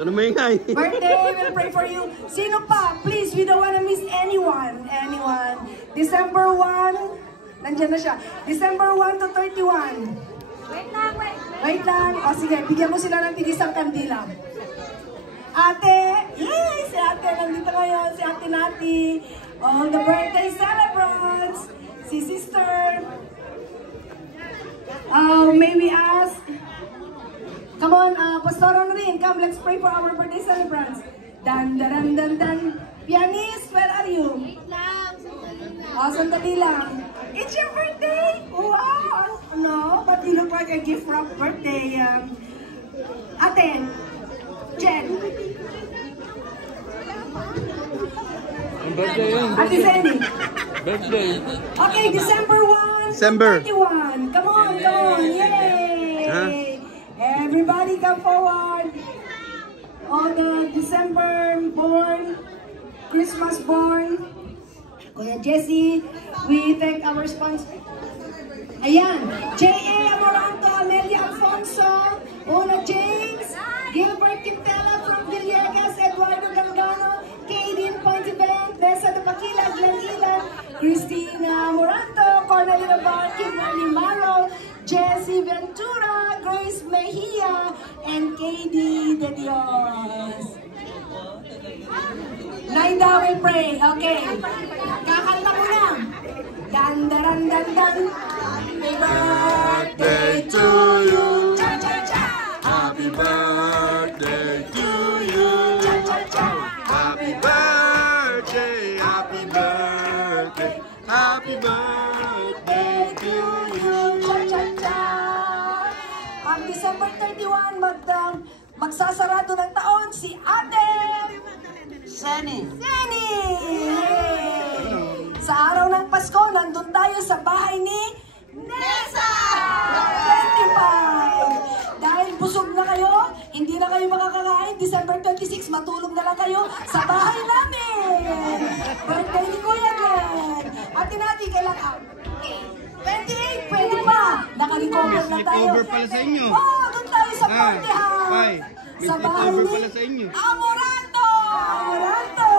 Ano maingay? Birthday, we'll pray for you. Sino pa? Please, we don't wanna miss anyone. Anyone. December 1, nandiyan na siya. December 1 to 31. Wait lang. O sige, bigyan mo sila ng tigisang kandila. Ate, yay! Si ate, nandito ngayon. Si ate Nati. All the birthday celebrants. Si sister. May we ask? Come on, Pastor Honorin, come, let's pray for our birthday celebrants. Dan, dan, dan, dan. Pianist, where are you? Wait lang, sandali lang. Oh, sandali lang. It's your birthday! Wow! No, but you look like a gift for a birthday. Ate, Jen. Ang birthday yun. Ate Zenny. Birthday. Okay, December 1 December. 31. Come on, come on. Yay! Huh? Everybody come forward. All the December born, Christmas born. Kuya Jessie, we thank our sponsor. Ayan, J.A. Amoranto, Amelia Alfonso, Una James, Gilbert Quintela from Villegas, Eduardo Gangano, Kaden Pontevent, Besa de Paquila, Glenn Ilan, Christina Moranto, Cornelina Bar, Kimberly Maro, Jessie Ventura, Grace Mejia, and Katie De Dios. Naida will pray. Okay. Kakanta ko na. Dan, dan, dan, dan. Happy birthday to you. Cha, cha, cha. Happy birthday to you. Cha, cha, cha. Happy birthday, happy birthday, happy birthday to you. Cha, cha, cha. Ang December 31, magsasarado ng taon si Ate Jenny. Sa araw ng Pasko, nandun tayo sa bahay ni Nessa! 25! Dahil busog na kayo, hindi na kayo makakakain, December 26, matulog na lang kayo sa bahay namin! Birthday ni Kuya Glenn! Ate Nati, kailan out? 28, pwede pa! Naka-recover na tayo. Sleepover pala sa inyo. Oo, doon tayo sa party house! Ay, may Sa bahay sleepover ni pala sa inyo. Amoranto! Amoranto!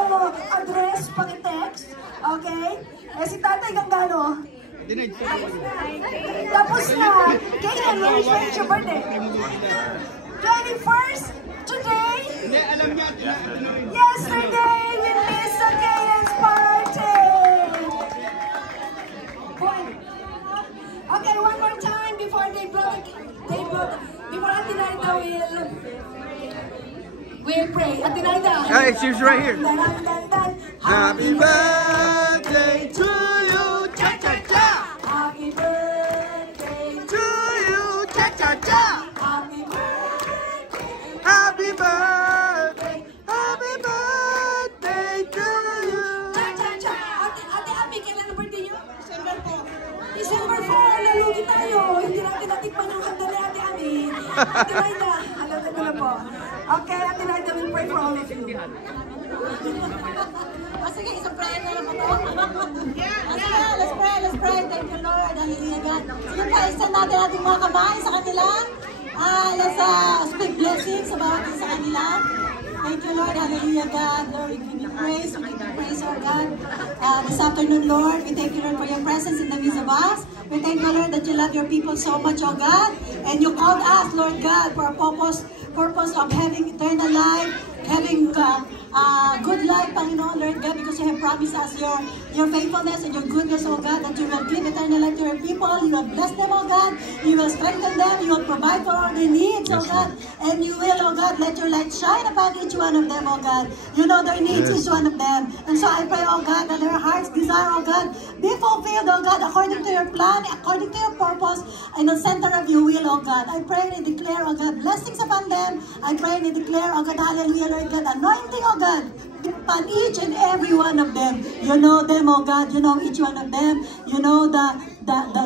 Address, pakitext. Okay? Eh si Tatay Gangano. Tapos na. Kailan, when is your birthday? 21st? Today? Hindi, alam niya. Yesterday, we missed the Kayan's party! Okay, one more time before before Ate Naida will pray. Ate Naida. Hey, she's right here. Dan, dan, dan. Happy birthday to you, cha cha cha. Happy birthday To you, cha cha cha. Happy birthday. Happy birthday, happy birthday to you. Cha cha cha. Ate Ami, kailan ang birthday niyo? December 4. December 4, nalugi tayo. Hindi natin natikman yung handa ni Ate Ami. Ate Naida, halata ko na po. Okay, Ate Naida will pray for all of you. Sige, isang prayer na lang po to. Sige, let's pray. Thank you, Lord. Hallelujah, God. Sige, extend natin ating mga kamay sa kanila. Let's speak blessings sa bawat isa sa kanila. Thank you, Lord. Hallelujah, God. Lord, we give you praise. We give you praise, our God. This afternoon, Lord, we thank you, Lord, for your presence in the midst of us. We thank you, Lord, that you love your people so much, oh God. And you called us, Lord God, for a purpose of having eternal life, having good life, Panginoon, Lord God, because you have promised us your faithfulness and your goodness, oh God, that you will give eternal life to your people. You will bless them, oh God. You will strengthen them. You will provide for all their needs, oh God. And you will, oh God, let your light shine upon each one of them, oh God. You know their needs, each one of them. And so I pray, oh God, that their hearts desire, oh God, be fulfilled, oh God, according to your plan, according to your purpose, in the center of your will, oh God. I pray and declare, oh God, blessings upon them. I pray and declare, oh God, hallelujah, Lord God, anointing, oh God, upon each and every one of them. You know them, oh God. You know each one of them. You know the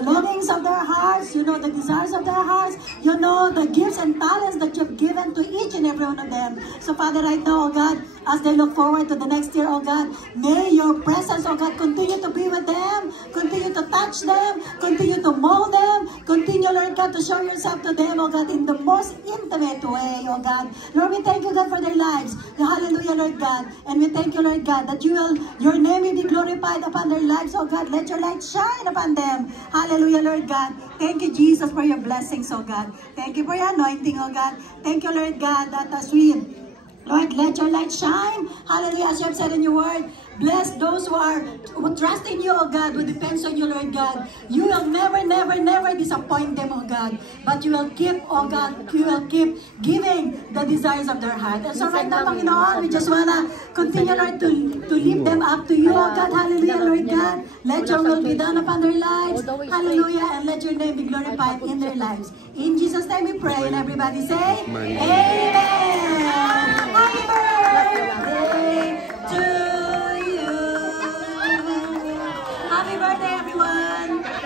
longings of their hearts. You know the desires of their hearts. You know the gifts and talents that you've given to each and every one of them. So, Father, right now, oh God, as they look forward to the next year, oh God. May your presence, oh God, continue to be with them, continue to touch them, continue to mold them, continue, Lord God, to show yourself to them, oh God, in the most intimate way, oh God. Lord, we thank you, God, for their lives. Hallelujah, Lord God. And we thank you, Lord God, that your name will be glorified upon their lives, oh God. Let your light shine upon them. Hallelujah, Lord God. Thank you, Jesus, for your blessings, oh God. Thank you for your anointing, oh God. Thank you, Lord God, that as we, Lord, let your light shine. Hallelujah, as you have said in your word. Bless those who trust in you, oh God, who depends on you, Lord God. You will never, never, never disappoint them, oh God. But you will keep, oh God, you will keep giving the desires of their heart. And so right now, Panginoon, we just want to continue, Lord, to lift them up to you, oh God. Hallelujah, Lord God. Let your will be done upon their lives. Hallelujah. And let your name be glorified in their lives. In Jesus' name we pray. And everybody say, Amen. Happy birthday!